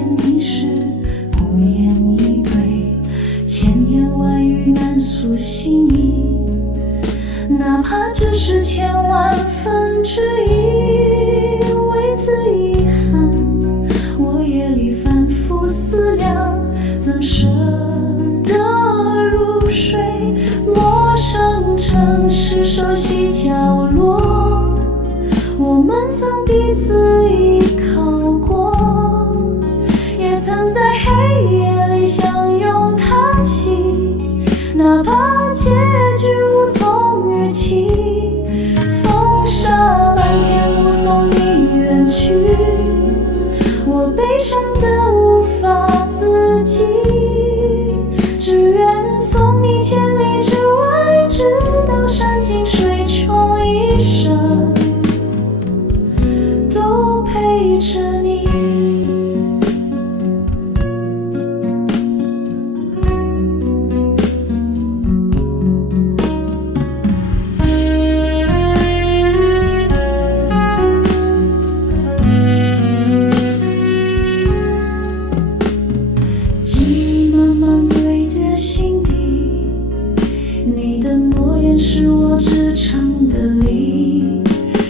现你是无言以对，千言万语难诉心意，哪怕只是千万分之一。为此遗憾，我夜里反复思量，怎舍得入睡？陌生城市，熟悉角落，我们曾彼此依靠过，也曾在黑夜里相拥叹息，哪怕结局无从预期。风沙漫天目送你远去，我悲伤得无法自己，只愿送你千里之外，直到山尽水穷，一生都陪着你。记忆慢慢堆叠心底，你的诺言是我支撑的力，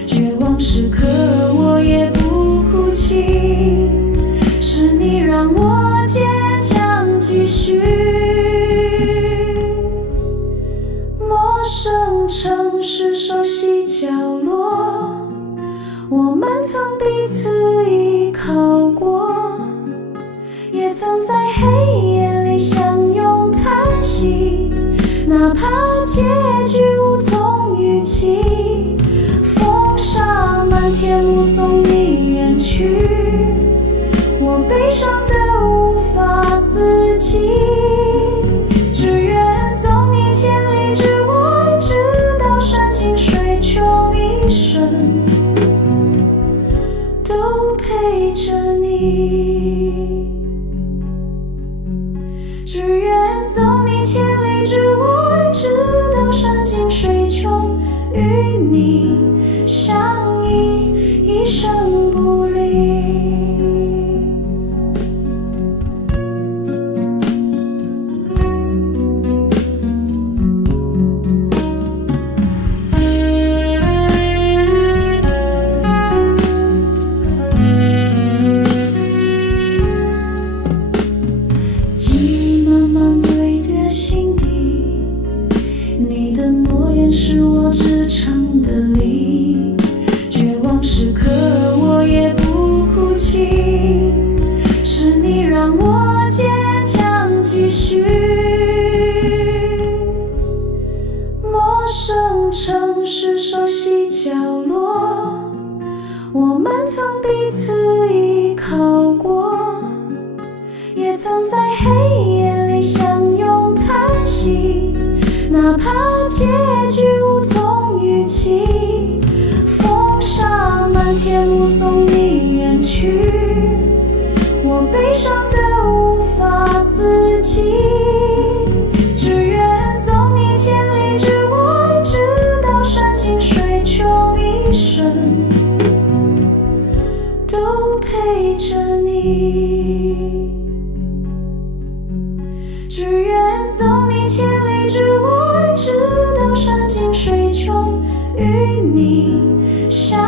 绝望时刻我也不哭泣，是你让我坚强继续。陌生城市，熟悉角落，我们曾彼此依靠过，也曾在黑夜里相拥叹息，哪怕结局无从预期。风沙漫天目送你远去，我悲伤得无法自己，只愿送你千里之外，直到山尽水穷，一生都陪着你。只愿送你千里之外，直到山尽水穷，与你相依，一生不离。记忆慢慢堆叠心底，你的诺言是我支撑的力，绝望时刻我也不哭泣，是你让我坚强继续。陌生城市，熟悉角落，我们曾彼此依靠过，也曾在黑夜里相拥叹息，哪怕结局无从预期。风沙漫天目送你远去，我悲伤得无法自己，只愿送你千里之外，直到山尽水穷，一生都陪着你。只愿送你千里之外，直到山尽水穷，与你相